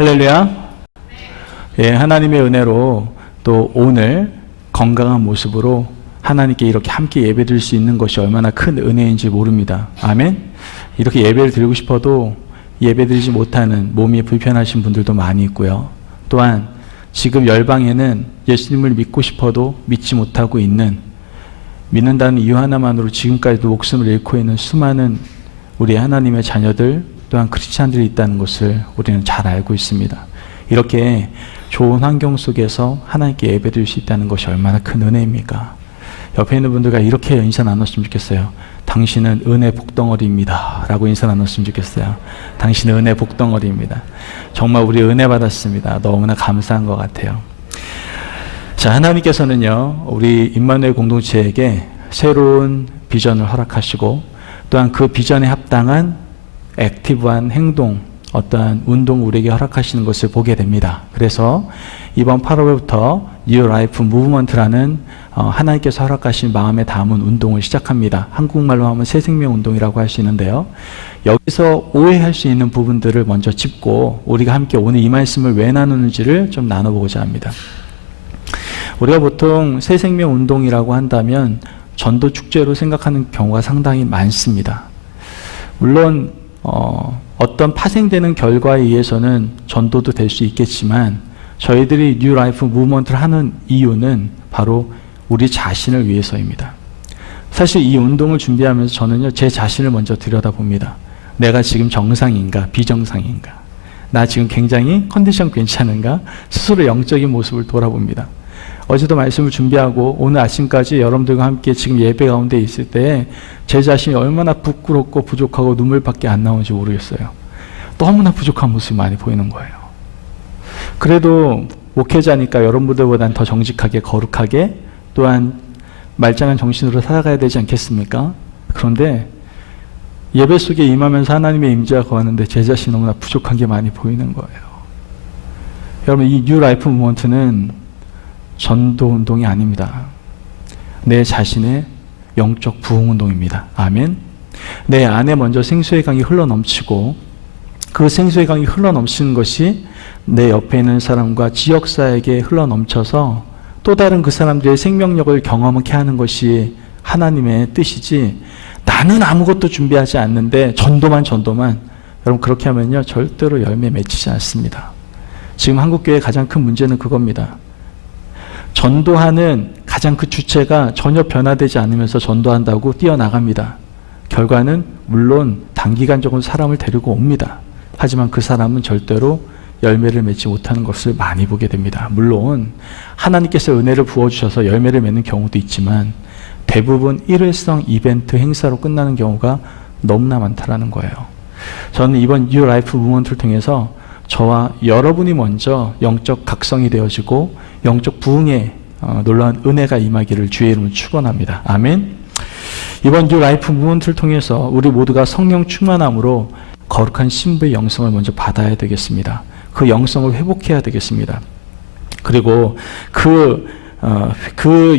할렐루야. 예, 하나님의 은혜로 또 오늘 건강한 모습으로 하나님께 이렇게 함께 예배드릴 수 있는 것이 얼마나 큰 은혜인지 모릅니다. 아멘. 이렇게 예배를 드리고 싶어도 예배드리지 못하는 몸이 불편하신 분들도 많이 있고요. 또한 지금 열방에는 예수님을 믿고 싶어도 믿지 못하고 있는, 믿는다는 이유 하나만으로 지금까지도 목숨을 잃고 있는 수많은 우리 하나님의 자녀들 또한 크리스찬들이 있다는 것을 우리는 잘 알고 있습니다. 이렇게 좋은 환경 속에서 하나님께 예배드릴 수 있다는 것이 얼마나 큰 은혜입니까? 옆에 있는 분들과 이렇게 인사 나눴으면 좋겠어요. 당신은 은혜 복덩어리입니다 라고 인사 나눴으면 좋겠어요. 당신은 은혜 복덩어리입니다. 정말 우리 은혜 받았습니다. 너무나 감사한 것 같아요. 자, 하나님께서는요, 우리 임마누엘 공동체에게 새로운 비전을 허락하시고 또한 그 비전에 합당한 액티브한 행동, 어떠한 운동 우리에게 허락하시는 것을 보게 됩니다. 그래서 이번 8월부터 New Life Movement라는 하나님께서 허락하신 마음에 담은 운동을 시작합니다. 한국말로 하면 새 생명 운동이라고 할 수 있는데요. 여기서 오해할 수 있는 부분들을 먼저 짚고 우리가 함께 오늘 이 말씀을 왜 나누는지를 좀 나눠보고자 합니다. 우리가 보통 새 생명 운동이라고 한다면 전도 축제로 생각하는 경우가 상당히 많습니다. 물론 어떤 파생되는 결과에 의해서는 전도도 될 수 있겠지만 저희들이 뉴 라이프 무브먼트를 하는 이유는 바로 우리 자신을 위해서입니다. 사실 이 운동을 준비하면서 저는요, 제 자신을 먼저 들여다봅니다. 내가 지금 정상인가 비정상인가, 나 지금 굉장히 컨디션 괜찮은가, 스스로 영적인 모습을 돌아봅니다. 어제도 말씀을 준비하고 오늘 아침까지 여러분들과 함께 지금 예배 가운데 있을 때 제 자신이 얼마나 부끄럽고 부족하고 눈물밖에 안 나오는지 모르겠어요. 너무나 부족한 모습이 많이 보이는 거예요. 그래도 목회자니까 여러분들보다는 더 정직하게 거룩하게 또한 말짱한 정신으로 살아가야 되지 않겠습니까? 그런데 예배 속에 임하면서 하나님의 임재가 거하는데 제 자신이 너무나 부족한 게 많이 보이는 거예요. 여러분, 이 뉴 라이프 무브먼트는 전도 운동이 아닙니다. 내 자신의 영적 부흥 운동입니다. 아멘. 내 안에 먼저 생수의 강이 흘러넘치고 그 생수의 강이 흘러넘치는 것이 내 옆에 있는 사람과 지역사에게 흘러넘쳐서 또 다른 그 사람들의 생명력을 경험하게 하는 것이 하나님의 뜻이지, 나는 아무것도 준비하지 않는데 전도만 여러분, 그렇게 하면요 절대로 열매 맺히지 않습니다. 지금 한국교회의 가장 큰 문제는 그겁니다. 전도하는 가장 그 주체가 전혀 변화되지 않으면서 전도한다고 뛰어나갑니다. 결과는 물론 단기간적으로 사람을 데리고 옵니다. 하지만 그 사람은 절대로 열매를 맺지 못하는 것을 많이 보게 됩니다. 물론 하나님께서 은혜를 부어주셔서 열매를 맺는 경우도 있지만 대부분 일회성 이벤트 행사로 끝나는 경우가 너무나 많다라는 거예요. 저는 이번 뉴 라이프 무브먼트를 통해서 저와 여러분이 먼저 영적 각성이 되어지고 영적 부흥에 놀라운 은혜가 임하기를 주의 이름으로 축원합니다. 아멘. 이번 뉴 라이프 무브먼트를 통해서 우리 모두가 성령 충만함으로 거룩한 신부의 영성을 먼저 받아야 되겠습니다. 그 영성을 회복해야 되겠습니다. 그리고 그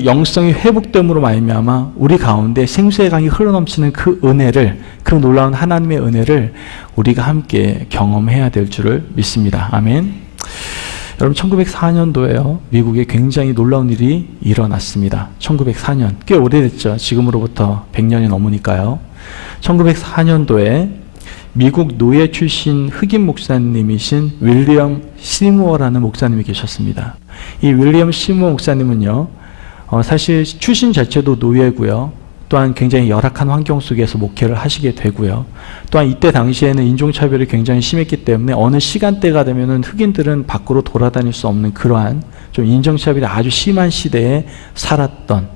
영성이 회복됨으로 말미암아 우리 가운데 생수의 강이 흘러넘치는 그 은혜를, 그 놀라운 하나님의 은혜를 우리가 함께 경험해야 될 줄을 믿습니다. 아멘. 여러분, 1904년도에요. 미국에 굉장히 놀라운 일이 일어났습니다. 1904년, 꽤 오래됐죠. 지금으로부터 100년이 넘으니까요. 1904년도에 미국 노예 출신 흑인 목사님이신 윌리엄 시무어라는 목사님이 계셨습니다. 이 윌리엄 시무어 목사님은요, 사실 출신 자체도 노예고요. 또한 굉장히 열악한 환경 속에서 목회를 하시게 되고요. 또한 이때 당시에는 인종차별이 굉장히 심했기 때문에 어느 시간대가 되면은 흑인들은 밖으로 돌아다닐 수 없는 그러한 좀 인종차별이 아주 심한 시대에 살았던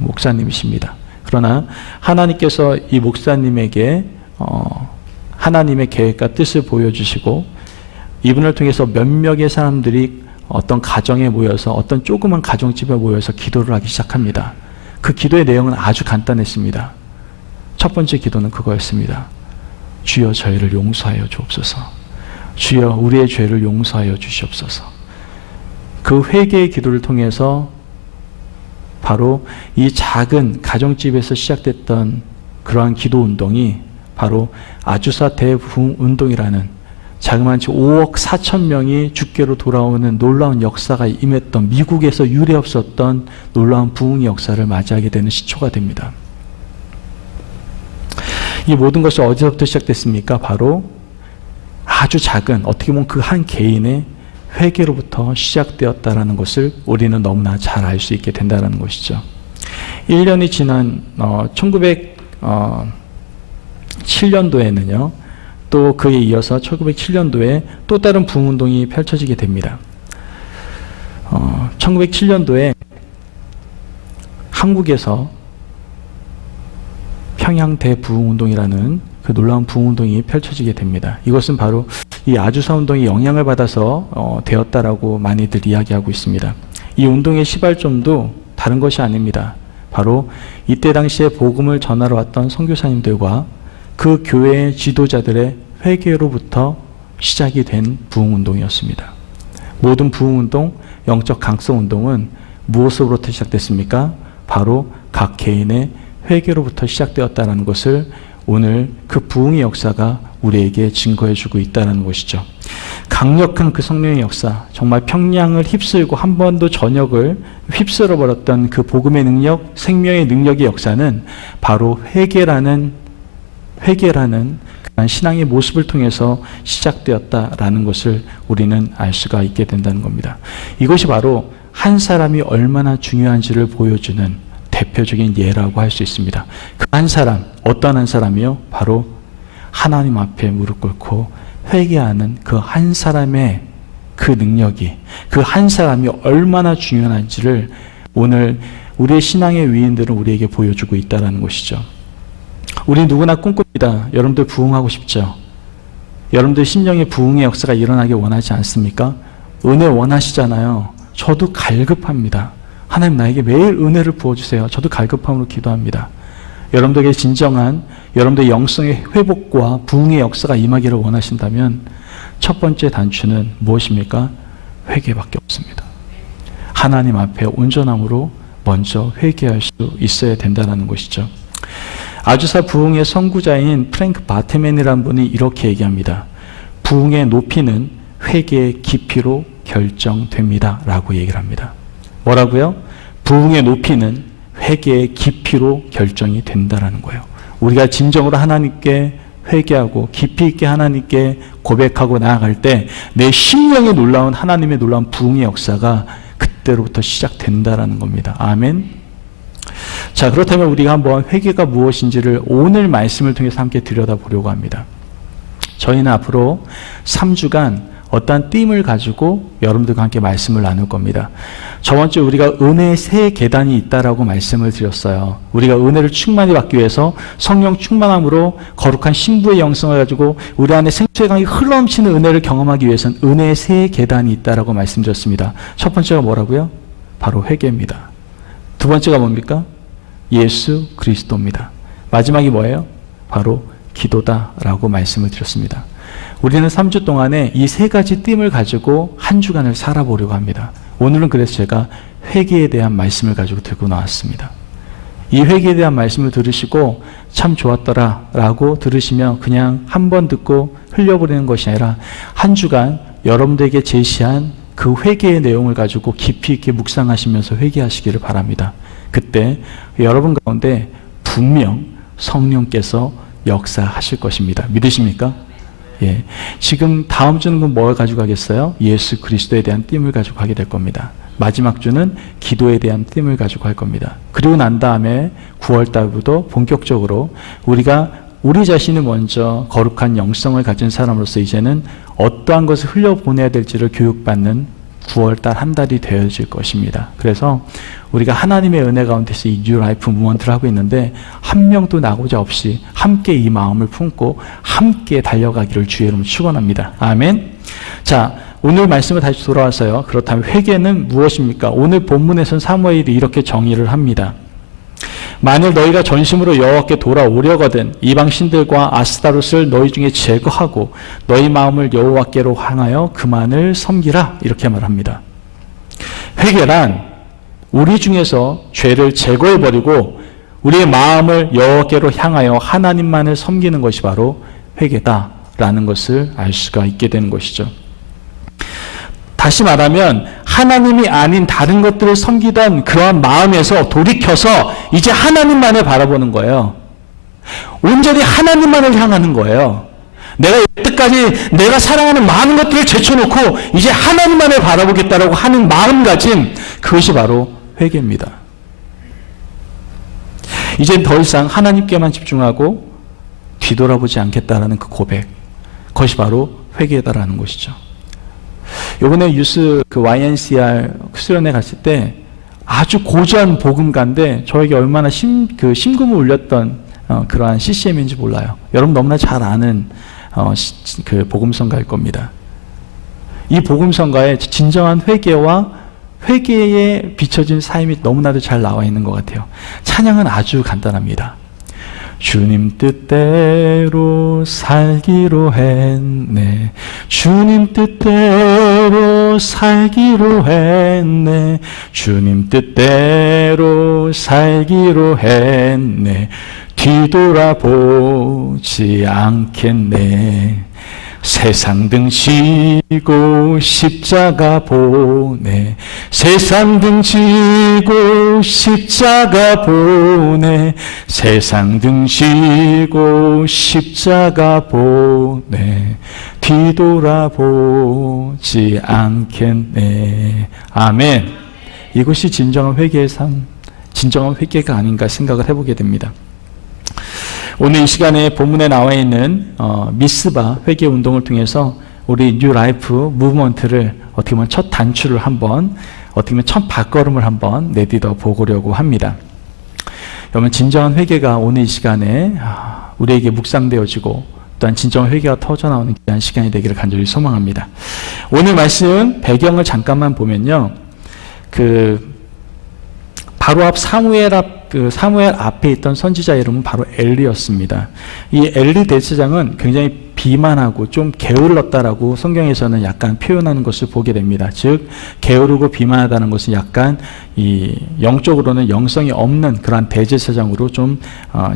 목사님이십니다. 그러나 하나님께서 이 목사님에게 하나님의 계획과 뜻을 보여주시고 이분을 통해서 몇 명의 사람들이 어떤 가정에 모여서 어떤 조그만 가정집에 모여서 기도를 하기 시작합니다. 그 기도의 내용은 아주 간단했습니다. 첫 번째 기도는 그거였습니다. 주여 저희를 용서하여 주옵소서. 주여 우리의 죄를 용서하여 주시옵소서. 그 회개의 기도를 통해서 바로 이 작은 가정집에서 시작됐던 그러한 기도 운동이 바로 아주사 대부흥 운동이라는 자그마치 5억 4천 명이 주께로 돌아오는 놀라운 역사가 임했던, 미국에서 유례 없었던 놀라운 부흥의 역사를 맞이하게 되는 시초가 됩니다. 이 모든 것이 어디서부터 시작됐습니까? 바로 아주 작은, 어떻게 보면 그 한 개인의 회개로부터 시작되었다는 것을 우리는 너무나 잘 알 수 있게 된다는 것이죠. 1년이 지난 1907년도에는요. 또 그에 이어서 1907년도에 또 다른 부흥운동이 펼쳐지게 됩니다. 1907년도에 한국에서 평양 대부흥운동이라는 그 놀라운 부흥운동이 펼쳐지게 됩니다. 이것은 바로 이 아주사 운동이 영향을 받아서 되었다라고 많이들 이야기하고 있습니다. 이 운동의 시발점도 다른 것이 아닙니다. 바로 이때 당시에 복음을 전하러 왔던 선교사님들과 그 교회의 지도자들의 회개로부터 시작이 된 부흥운동이었습니다. 모든 부흥운동, 영적 강성운동은 무엇으로부터 시작됐습니까? 바로 각 개인의 회개로부터 시작되었다는 것을 오늘 그 부흥의 역사가 우리에게 증거해주고 있다는 것이죠. 강력한 그 성령의 역사, 정말 평양을 휩쓸고 한 번도 전역을 휩쓸어버렸던 그 복음의 능력, 생명의 능력의 역사는 바로 회개라는 그런 신앙의 모습을 통해서 시작되었다라는 것을 우리는 알 수가 있게 된다는 겁니다. 이것이 바로 한 사람이 얼마나 중요한지를 보여주는 대표적인 예라고 할 수 있습니다. 그 한 사람, 어떤 한 사람이요? 바로 하나님 앞에 무릎 꿇고 회개하는 그 한 사람의 그 능력이, 그 한 사람이 얼마나 중요한지를 오늘 우리의 신앙의 위인들은 우리에게 보여주고 있다는 것이죠. 우리 누구나 꿈꿉니다. 여러분들 부흥하고 싶죠? 여러분들 심령의 부흥의 역사가 일어나길 원하지 않습니까? 은혜 원하시잖아요. 저도 갈급합니다. 하나님 나에게 매일 은혜를 부어주세요. 저도 갈급함으로 기도합니다. 여러분들에게 진정한 여러분들의 영성의 회복과 부흥의 역사가 임하기를 원하신다면 첫 번째 단추는 무엇입니까? 회개밖에 없습니다. 하나님 앞에 온전함으로 먼저 회개할 수 있어야 된다는 것이죠. 아주사 부흥의 선구자인 프랭크 바테맨이라는 분이 이렇게 얘기합니다. 부흥의 높이는 회개의 깊이로 결정됩니다. 라고 얘기를 합니다. 뭐라고요? 부흥의 높이는 회개의 깊이로 결정이 된다는 거예요. 우리가 진정으로 하나님께 회개하고 깊이 있게 하나님께 고백하고 나아갈 때 내 심령에 놀라운 하나님의 놀라운 부흥의 역사가 그때로부터 시작된다는 겁니다. 아멘. 자, 그렇다면 우리가 한번 회개가 무엇인지를 오늘 말씀을 통해서 함께 들여다보려고 합니다. 저희는 앞으로 3주간 어떠한 띠임을 가지고 여러분들과 함께 말씀을 나눌 겁니다. 저번 주에 우리가 은혜의 세 계단이 있다라고 말씀을 드렸어요. 우리가 은혜를 충만히 받기 위해서 성령 충만함으로 거룩한 신부의 영성을 가지고 우리 안에 생수의 강이 흘러넘치는 은혜를 경험하기 위해서는 은혜의 세 계단이 있다라고 말씀드렸습니다. 첫 번째가 뭐라고요? 바로 회개입니다. 두 번째가 뭡니까? 예수 그리스도입니다. 마지막이 뭐예요? 바로 기도다라고 말씀을 드렸습니다. 우리는 3주 동안에 이 세 가지 띠임을 가지고 한 주간을 살아보려고 합니다. 오늘은 그래서 제가 회개에 대한 말씀을 가지고 들고 나왔습니다. 이 회개에 대한 말씀을 들으시고 참 좋았더라 라고 들으시면 그냥 한 번 듣고 흘려버리는 것이 아니라 한 주간 여러분들에게 제시한 그 회개의 내용을 가지고 깊이 있게 묵상하시면서 회개하시기를 바랍니다. 그때 여러분 가운데 분명 성령께서 역사하실 것입니다. 믿으십니까? 예. 지금 다음 주는 뭘 가지고 가겠어요? 예수 그리스도에 대한 띠임을 가지고 가게 될 겁니다. 마지막 주는 기도에 대한 띠임을 가지고 갈 겁니다. 그리고 난 다음에 9월 달부터 본격적으로 우리가 우리 자신이 먼저 거룩한 영성을 가진 사람으로서 이제는 어떠한 것을 흘려보내야 될지를 교육받는 9월 달 한 달이 되어질 것입니다. 그래서 우리가 하나님의 은혜 가운데서 이 뉴 라이프 무먼트를 하고 있는데 한 명도 나고자 없이 함께 이 마음을 품고 함께 달려가기를 주의 이름으로 축원합니다. 아멘. 자, 오늘 말씀을 다시 돌아와서요. 그렇다면 회개는 무엇입니까? 오늘 본문에서는 사무엘이 이렇게 정의를 합니다. 만일 너희가 전심으로 여호와께 돌아오려거든 이방 신들과 아스타롯을 너희 중에 제거하고 너희 마음을 여호와께로 향하여 그만을 섬기라 이렇게 말합니다. 회개란 우리 중에서 죄를 제거해버리고 우리의 마음을 여호와께로 향하여 하나님만을 섬기는 것이 바로 회개다라고 라는 것을 알 수가 있게 되는 것이죠. 다시 말하면 하나님이 아닌 다른 것들을 섬기던 그러한 마음에서 돌이켜서 이제 하나님만을 바라보는 거예요. 온전히 하나님만을 향하는 거예요. 내가 여태까지 내가 사랑하는 많은 것들을 제쳐놓고 이제 하나님만을 바라보겠다라고 하는 마음가짐, 그것이 바로 회개입니다. 이젠 더 이상 하나님께만 집중하고 뒤돌아보지 않겠다라는 그 고백, 그것이 바로 회개다라는 것이죠. 이번에 유스 그 YNCR 수련회 갔을 때 아주 고전 복음가인데 저에게 얼마나 심금을 울렸던 그러한 CCM인지 몰라요. 여러분 너무나 잘 아는 그 복음성가일 겁니다. 이 복음성가에 진정한 회개와 회개에 비춰진 삶이 너무나도 잘 나와 있는 것 같아요. 찬양은 아주 간단합니다. 주님 뜻대로 살기로 했네. 주님 뜻대로 살기로 했네. 주님 뜻대로 살기로 했네. 뒤돌아보지 않겠네. 세상 등지고 십자가 보네. 세상 등지고 십자가 보네. 세상 등지고 십자가 보네. 뒤돌아보지 않겠네. 아멘. 이것이 진정한 회개의 삶, 진정한 회개가 아닌가 생각을 해보게 됩니다. 오늘 이 시간에 본문에 나와 있는 미스바 회개 운동을 통해서 우리 뉴 라이프 무브먼트를 어떻게 보면 첫 단추를 한번, 어떻게 보면 첫 발걸음을 한번 내딛어 보려고 합니다. 여러분, 진정한 회개가 오늘 이 시간에 우리에게 묵상되어지고 또한 진정한 회개가 터져나오는 귀한 시간이 되기를 간절히 소망합니다. 오늘 말씀 배경을 잠깐만 보면요, 바로 앞 사무엘 앞에 있던 선지자 이름은 바로 엘리였습니다. 이 엘리 대제사장은 굉장히 비만하고 좀 게을렀다라고 성경에서는 약간 표현하는 것을 보게 됩니다. 즉, 게으르고 비만하다는 것은 약간 이 영적으로는 영성이 없는 그러한 대제사장으로 좀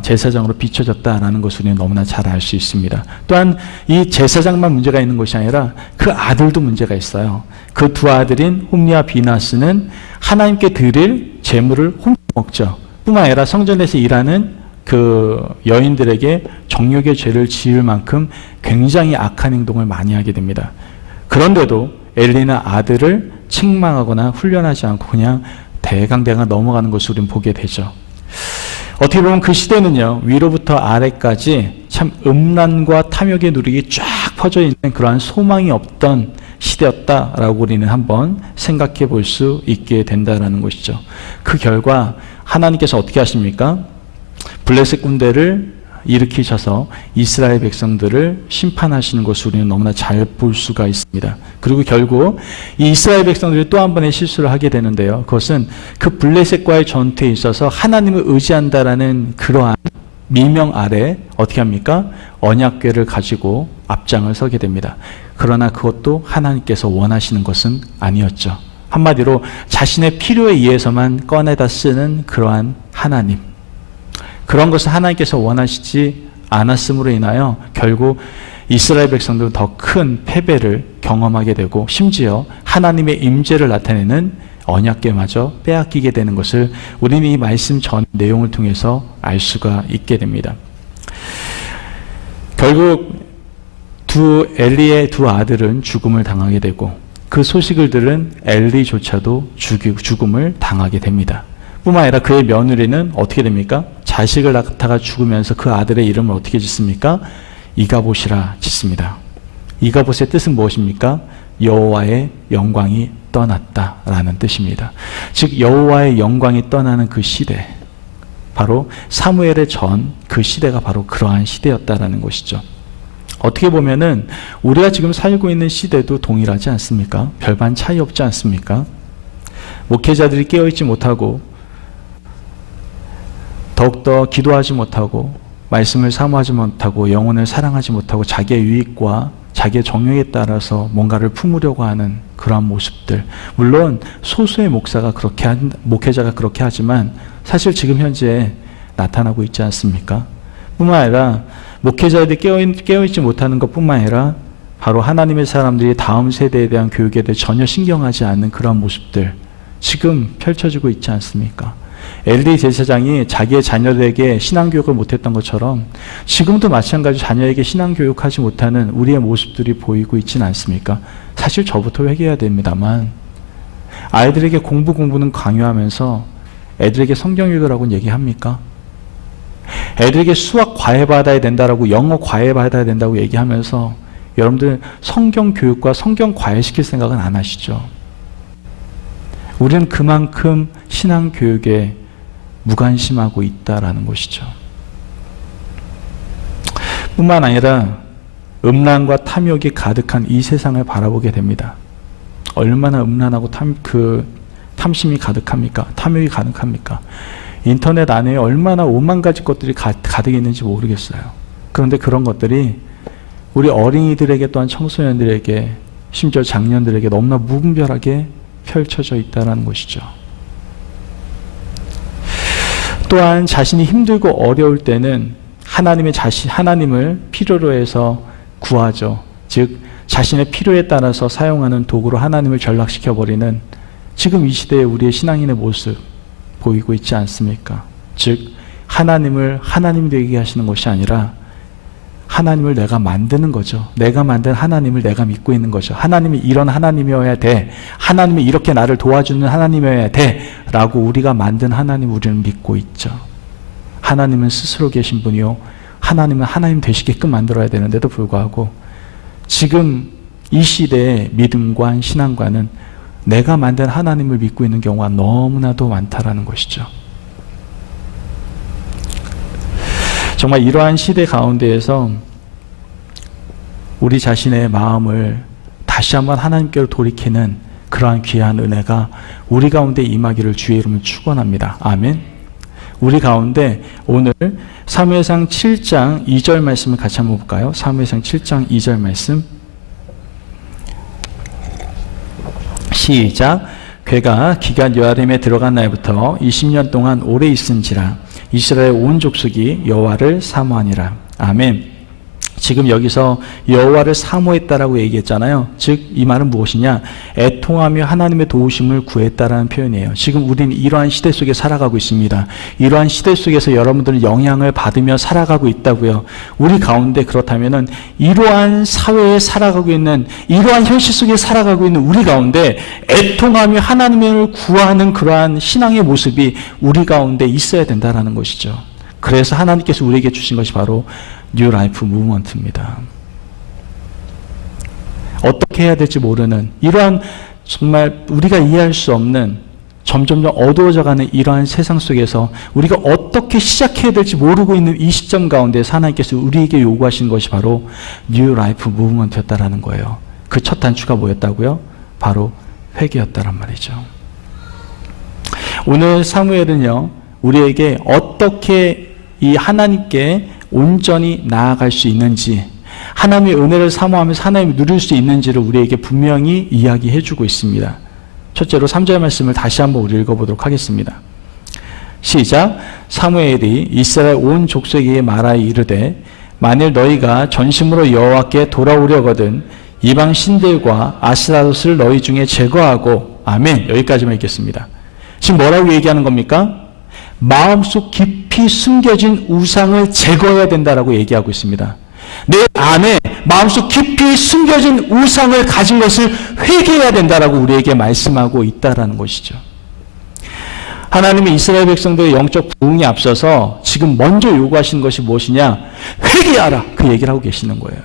제사장으로 비춰졌다라는 것을 우리는 너무나 잘 알 수 있습니다. 또한 이 제사장만 문제가 있는 것이 아니라 그 아들도 문제가 있어요. 그 두 아들인 홈리와 비나스는 하나님께 드릴 제물을 훔쳐먹죠. 뿐만 아니라 성전에서 일하는 그 여인들에게 정욕의 죄를 지을 만큼 굉장히 악한 행동을 많이 하게 됩니다. 그런데도 엘리는 아들을 책망하거나 훈련하지 않고 그냥 대강대강 넘어가는 것을 우리는 보게 되죠. 어떻게 보면 그 시대는요, 위로부터 아래까지 참 음란과 탐욕의 누룩이 쫙 퍼져 있는 그러한 소망이 없던 시대였다라고 우리는 한번 생각해 볼 수 있게 된다는 것이죠. 그 결과 하나님께서 어떻게 하십니까? 블레셋 군대를 일으키셔서 이스라엘 백성들을 심판하시는 것을 우리는 너무나 잘 볼 수가 있습니다. 그리고 결국 이 이스라엘 백성들이 또 한 번의 실수를 하게 되는데요. 그것은 그 블레셋과의 전투에 있어서 하나님을 의지한다라는 그러한 미명 아래 어떻게 합니까? 언약궤를 가지고 앞장을 서게 됩니다. 그러나 그것도 하나님께서 원하시는 것은 아니었죠. 한마디로 자신의 필요에 의해서만 꺼내다 쓰는 그러한 하나님, 그런 것을 하나님께서 원하시지 않았음으로 인하여 결국 이스라엘 백성들은 더 큰 패배를 경험하게 되고 심지어 하나님의 임재를 나타내는 언약궤마저 빼앗기게 되는 것을 우리는 이 말씀 전 내용을 통해서 알 수가 있게 됩니다. 결국 엘리의 두 아들은 죽음을 당하게 되고 그 소식을 들은 엘리조차도 죽음을 당하게 됩니다. 뿐만 아니라 그의 며느리는 어떻게 됩니까? 자식을 낳다가 죽으면서 그 아들의 이름을 어떻게 짓습니까? 이가봇이라 짓습니다. 이가봇의 뜻은 무엇입니까? 여호와의 영광이 떠났다라는 뜻입니다. 즉 여호와의 영광이 떠나는 그 시대, 바로 사무엘의 전 그 시대가 바로 그러한 시대였다라는 것이죠. 어떻게 보면은 우리가 지금 살고 있는 시대도 동일하지 않습니까? 별반 차이 없지 않습니까? 목회자들이 깨어있지 못하고 더욱더 기도하지 못하고 말씀을 사모하지 못하고 영혼을 사랑하지 못하고 자기의 유익과 자기의 정욕에 따라서 뭔가를 품으려고 하는 그러한 모습들, 물론 소수의 목회자가 그렇게 하지만 사실 지금 현재 나타나고 있지 않습니까? 뿐만 아니라 목회자들이 깨어있지 못하는 것뿐만 아니라 바로 하나님의 사람들이 다음 세대에 대한 교육에 대해 전혀 신경하지 않는 그런 모습들 지금 펼쳐지고 있지 않습니까? 엘리 제사장이 자기의 자녀들에게 신앙교육을 못했던 것처럼 지금도 마찬가지로 자녀에게 신앙교육하지 못하는 우리의 모습들이 보이고 있지는 않습니까? 사실 저부터 회개해야 됩니다만 아이들에게 공부는 강요하면서 애들에게 성경교육을 하고는 얘기합니까? 애들에게 수학 과외 받아야 된다라고 영어 과외 받아야 된다고 얘기하면서 여러분들 성경교육과 성경 과외시킬 생각은 안 하시죠? 우리는 그만큼 신앙교육에 무관심하고 있다라는 것이죠. 뿐만 아니라 음란과 탐욕이 가득한 이 세상을 바라보게 됩니다. 얼마나 음란하고 탐심이 가득합니까? 탐욕이 가득합니까? 인터넷 안에 얼마나 5만 가지 것들이 가득 있는지 모르겠어요. 그런데 그런 것들이 우리 어린이들에게 또한 청소년들에게 심지어 장년들에게 너무나 무분별하게 펼쳐져 있다는 것이죠. 또한 자신이 힘들고 어려울 때는 하나님을 필요로 해서 구하죠. 즉 자신의 필요에 따라서 사용하는 도구로 하나님을 전락시켜버리는 지금 이 시대의 우리의 신앙인의 모습 보이고 있지 않습니까? 즉 하나님을 하나님 되게 하시는 것이 아니라 하나님을 내가 만드는 거죠. 내가 만든 하나님을 내가 믿고 있는 거죠. 하나님이 이런 하나님이어야 돼. 하나님이 이렇게 나를 도와주는 하나님이어야 돼. 라고 우리가 만든 하나님 우리는 믿고 있죠. 하나님은 스스로 계신 분이요. 하나님은 하나님 되시게끔 만들어야 되는데도 불구하고 지금 이 시대의 믿음과 신앙과는 내가 만든 하나님을 믿고 있는 경우가 너무나도 많다라는 것이죠. 정말 이러한 시대 가운데에서 우리 자신의 마음을 다시 한번 하나님께로 돌이키는 그러한 귀한 은혜가 우리 가운데 임하기를 주의 이름으로 축원합니다. 아멘. 우리 가운데 오늘 사무엘상 7장 2절 말씀을 같이 한번 볼까요? 사무엘상 7장 2절 말씀 시작. 괴가 기갓 여아림에 들어간 날부터 20년 동안 오래 있은지라 이스라엘 온 족속이 여호와를 사모하니라. 아멘. 지금 여기서 여호와를 사모했다라고 얘기했잖아요. 즉 이 말은 무엇이냐? 애통하며 하나님의 도우심을 구했다라는 표현이에요. 지금 우리는 이러한 시대 속에 살아가고 있습니다. 이러한 시대 속에서 여러분들은 영향을 받으며 살아가고 있다고요. 우리 가운데 그렇다면은 이러한 사회에 살아가고 있는 이러한 현실 속에 살아가고 있는 우리 가운데 애통하며 하나님을 구하는 그러한 신앙의 모습이 우리 가운데 있어야 된다라는 것이죠. 그래서 하나님께서 우리에게 주신 것이 바로 뉴 라이프 무브먼트입니다. 어떻게 해야 될지 모르는 이러한 정말 우리가 이해할 수 없는 점점점 어두워져가는 이러한 세상 속에서 우리가 어떻게 시작해야 될지 모르고 있는 이 시점 가운데 하나님께서 우리에게 요구하신 것이 바로 뉴 라이프 무브먼트였다라는 거예요. 그 첫 단추가 뭐였다고요? 바로 회개였다란 말이죠. 오늘 사무엘은요 우리에게 어떻게 이 하나님께 온전히 나아갈 수 있는지, 하나님의 은혜를 사모하면서 하나님을 누릴 수 있는지를 우리에게 분명히 이야기해 주고 있습니다. 첫째로 3절 말씀을 다시 한번 우리 읽어보도록 하겠습니다. 시작. 사무엘이 이스라엘 온 족속에게 말하여 이르되 만일 너희가 전심으로 여호와께 돌아오려거든 이방 신들과 아스타롯을 너희 중에 제거하고, 아멘. 여기까지만 읽겠습니다. 지금 뭐라고 얘기하는 겁니까? 마음속 깊이 숨겨진 우상을 제거해야 된다라고 얘기하고 있습니다. 내 안에 마음속 깊이 숨겨진 우상을 가진 것을 회개해야 된다라고 우리에게 말씀하고 있다라는 것이죠. 하나님이 이스라엘 백성들의 영적 부흥에 앞서서 지금 먼저 요구하시는 것이 무엇이냐? 회개하라. 그 얘기를 하고 계시는 거예요.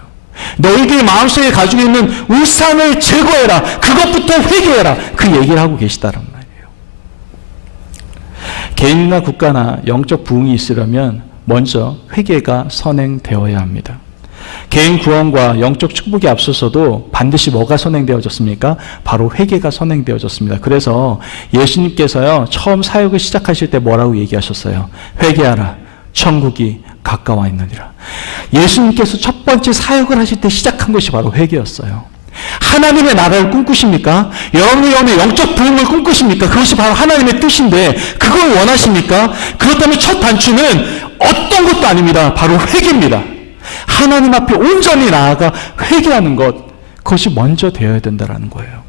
너희들이 마음속에 가지고 있는 우상을 제거해라. 그것부터 회개해라. 그 얘기를 하고 계시다는 말이에요. 개인이나 국가나 영적 부흥이 있으려면 먼저 회개가 선행되어야 합니다. 개인 구원과 영적 축복에 앞서서도 반드시 뭐가 선행되어졌습니까? 바로 회개가 선행되어졌습니다. 그래서 예수님께서요 처음 사역을 시작하실 때 뭐라고 얘기하셨어요? 회개하라, 천국이 가까워 있느니라. 예수님께서 첫 번째 사역을 하실 때 시작한 것이 바로 회개였어요. 하나님의 나라를 꿈꾸십니까? 여러분의 영적 부흥을 꿈꾸십니까? 그것이 바로 하나님의 뜻인데 그걸 원하십니까? 그렇다면 첫 단추는 어떤 것도 아닙니다. 바로 회개입니다. 하나님 앞에 온전히 나아가 회개하는 것, 그것이 먼저 되어야 된다는 거예요.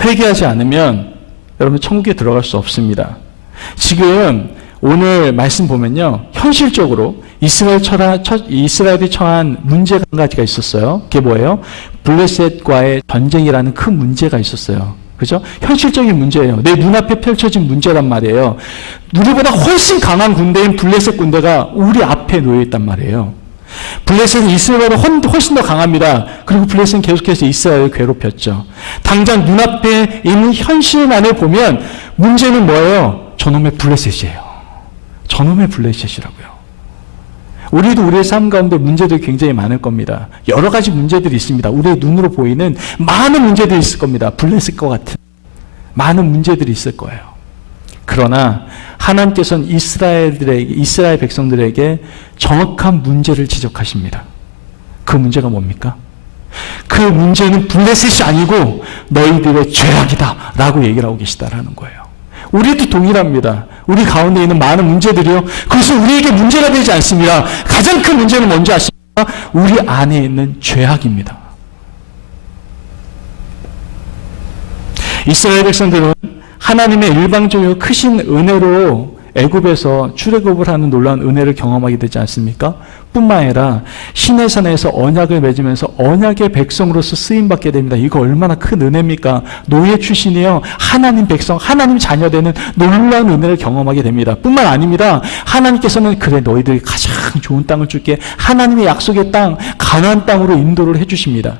회개하지 않으면 여러분 천국에 들어갈 수 없습니다. 지금 오늘 말씀 보면요, 현실적으로 이스라엘이 처한 문제가 한 가지가 있었어요. 그게 뭐예요? 블레셋과의 전쟁이라는 큰 문제가 있었어요. 그죠? 현실적인 문제예요. 내 눈앞에 펼쳐진 문제란 말이에요. 우리보다 훨씬 강한 군대인 블레셋 군대가 우리 앞에 놓여 있단 말이에요. 블레셋은 이스라엘보다 훨씬 더 강합니다. 그리고 블레셋은 계속해서 이스라엘을 괴롭혔죠. 당장 눈앞에 있는 현실만을 보면 문제는 뭐예요? 저놈의 블레셋이에요. 저놈의 블레셋이라고요. 우리도 우리의 삶 가운데 문제들이 굉장히 많을 겁니다. 여러 가지 문제들이 있습니다. 우리의 눈으로 보이는 많은 문제들이 있을 겁니다. 블레셋과 같은 많은 문제들이 있을 거예요. 그러나 하나님께서는 이스라엘 백성들에게 정확한 문제를 지적하십니다. 그 문제가 뭡니까? 그 문제는 블레셋이 아니고 너희들의 죄악이다 라고 얘기를 하고 계시다라는 거예요. 우리도 동일합니다. 우리 가운데 있는 많은 문제들이요, 그것은 우리에게 문제가 되지 않습니다. 가장 큰 문제는 뭔지 아십니까? 우리 안에 있는 죄악입니다. 이스라엘 백성들은 하나님의 일방적이고 크신 은혜로 애굽에서 출애굽을 하는 놀라운 은혜를 경험하게 되지 않습니까? 뿐만 아니라 시내산에서 언약을 맺으면서 언약의 백성으로서 쓰임받게 됩니다. 이거 얼마나 큰 은혜입니까? 노예 출신이요, 하나님 백성, 하나님 자녀되는 놀라운 은혜를 경험하게 됩니다. 뿐만 아닙니다. 하나님께서는 그래 너희들이 가장 좋은 땅을 줄게, 하나님의 약속의 땅 가나안 땅으로 인도를 해주십니다.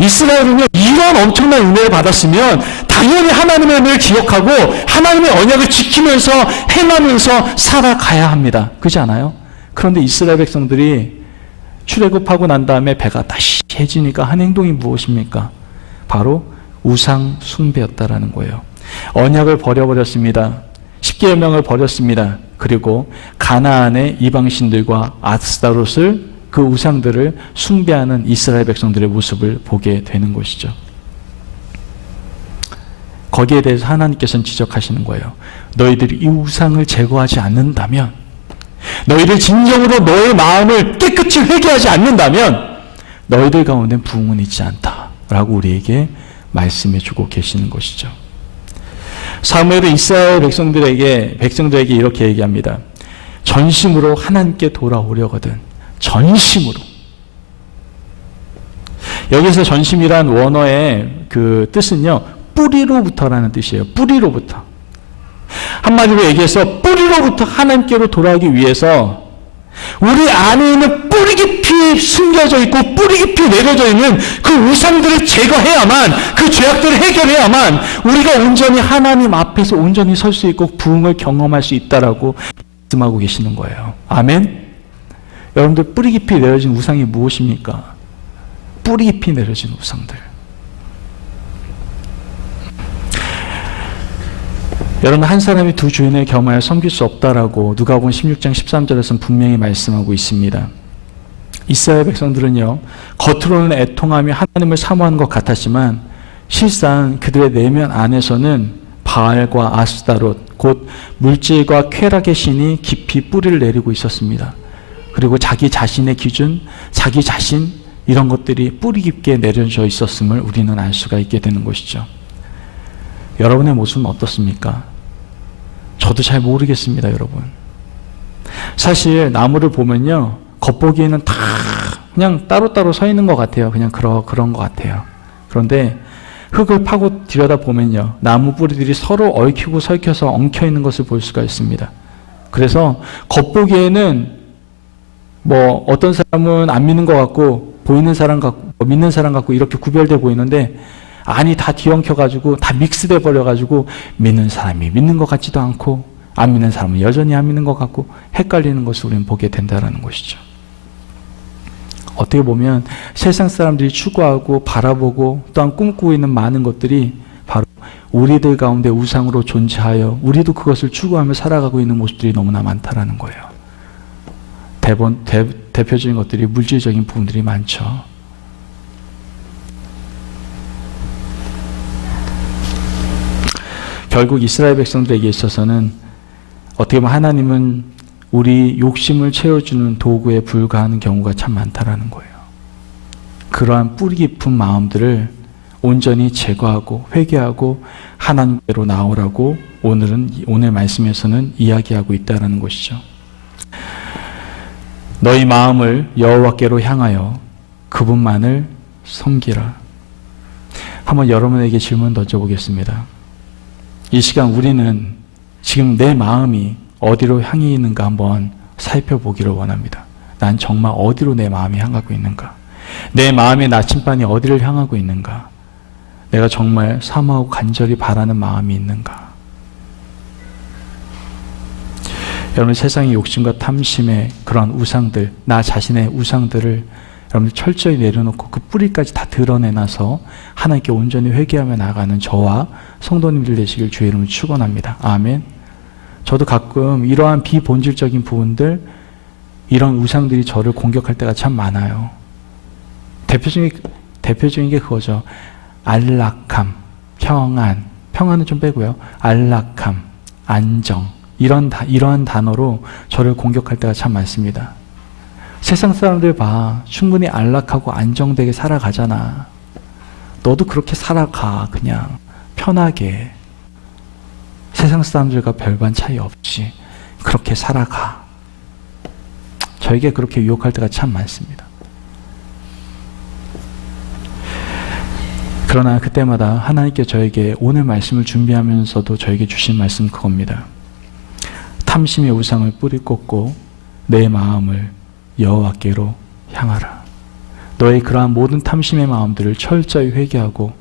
이스라엘은요, 이런 엄청난 은혜를 받았으면 당연히 하나님의 은혜를 기억하고 하나님의 언약을 지키면서 행하면서 살아가야 합니다. 그렇지 않아요? 그런데 이스라엘 백성들이 출애굽하고 난 다음에 배가 다시 해지니까 한 행동이 무엇입니까? 바로 우상 숭배였다라는 거예요. 언약을 버려버렸습니다. 십계명을 버렸습니다. 그리고 가나안의 이방신들과 아스타롯을, 그 우상들을 숭배하는 이스라엘 백성들의 모습을 보게 되는 것이죠. 거기에 대해서 하나님께서는 지적하시는 거예요. 너희들이 이 우상을 제거하지 않는다면, 너희들 진정으로 너의 마음을 깨끗이 회개하지 않는다면 너희들 가운데 부흥은 있지 않다라고 우리에게 말씀해 주고 계시는 것이죠. 사무엘은 이스라엘 백성들에게 이렇게 얘기합니다. 전심으로 하나님께 돌아오려거든. 전심으로. 여기서 전심이란 원어의 그 뜻은요, 뿌리로부터라는 뜻이에요. 뿌리로부터. 한마디로 얘기해서 뿌리로부터 하나님께로 돌아오기 위해서 우리 안에 있는 뿌리 깊이 숨겨져 있고 뿌리 깊이 내려져 있는 그 우상들을 제거해야만, 그 죄악들을 해결해야만 우리가 온전히 하나님 앞에서 온전히 설 수 있고 부흥을 경험할 수 있다라고 말씀하고 계시는 거예요. 아멘? 여러분들, 뿌리 깊이 내려진 우상이 무엇입니까? 뿌리 깊이 내려진 우상들. 여러분, 한 사람이 두 주인을 겸하여 섬길 수 없다라고 누가복음 16장 13절에서는 분명히 말씀하고 있습니다. 이스라엘 백성들은요, 겉으로는 애통하며 하나님을 사모하는 것 같았지만 실상 그들의 내면 안에서는 바알과 아스타롯, 곧 물질과 쾌락의 신이 깊이 뿌리를 내리고 있었습니다. 그리고 자기 자신의 기준, 자기 자신, 이런 것들이 뿌리 깊게 내려져 있었음을 우리는 알 수가 있게 되는 것이죠. 여러분의 모습은 어떻습니까? 저도 잘 모르겠습니다, 여러분. 사실 나무를 보면요, 겉보기에는 다 그냥 따로따로 서 있는 것 같아요. 그냥 그런 것 같아요. 그런데 흙을 파고 들여다보면요, 나무 뿌리들이 서로 얽히고 설켜서 엉켜 있는 것을 볼 수가 있습니다. 그래서 겉보기에는 뭐 어떤 사람은 안 믿는 것 같고 보이는 사람 같고 믿는 사람 같고 이렇게 구별돼 보이는데, 아니 다 뒤엉켜가지고 다 믹스돼 버려가지고 믿는 사람이 믿는 것 같지도 않고 안 믿는 사람은 여전히 안 믿는 것 같고 헷갈리는 것을 우리는 보게 된다는 것이죠. 어떻게 보면 세상 사람들이 추구하고 바라보고 또한 꿈꾸고 있는 많은 것들이 바로 우리들 가운데 우상으로 존재하여 우리도 그것을 추구하며 살아가고 있는 모습들이 너무나 많다라는 거예요. 대표적인 것들이 물질적인 부분들이 많죠. 결국 이스라엘 백성들에게 있어서는 어떻게 보면 하나님은 우리 욕심을 채워주는 도구에 불과하는 경우가 참 많다라는 거예요. 그러한 뿌리 깊은 마음들을 온전히 제거하고 회개하고 하나님께로 나오라고 오늘 말씀에서는 이야기하고 있다는 것이죠. 너희 마음을 여호와께로 향하여 그분만을 섬기라. 한번 여러분에게 질문 던져보겠습니다. 이 시간 우리는 지금 내 마음이 어디로 향해 있는가 한번 살펴보기를 원합니다. 난 정말 어디로 내 마음이 향하고 있는가? 내 마음의 나침반이 어디를 향하고 있는가? 내가 정말 사모하고 간절히 바라는 마음이 있는가? 여러분, 세상의 욕심과 탐심의 그런 우상들, 나 자신의 우상들을 여러분들 철저히 내려놓고 그 뿌리까지 다 드러내놔서 하나님께 온전히 회개하며 나아가는 저와 성도님들 되시길 주의 이름으로 축원합니다. 아멘. 저도 가끔 이러한 비본질적인 부분들, 이런 우상들이 저를 공격할 때가 참 많아요. 대표적인 게 그거죠. 안락함, 평안은 좀 빼고요. 안락함, 안정, 이러한 단어로 저를 공격할 때가 참 많습니다. 세상 사람들 봐. 충분히 안락하고 안정되게 살아가잖아. 너도 그렇게 살아가. 그냥 편하게. 세상 사람들과 별반 차이 없이 그렇게 살아가. 저에게 그렇게 유혹할 때가 참 많습니다. 그러나 그때마다 하나님께 저에게 오늘 말씀을 준비하면서도 저에게 주신 말씀 그겁니다. 탐심의 우상을 뿌리 꽂고 내 마음을 여호와께로 향하라. 너의 그러한 모든 탐심의 마음들을 철저히 회개하고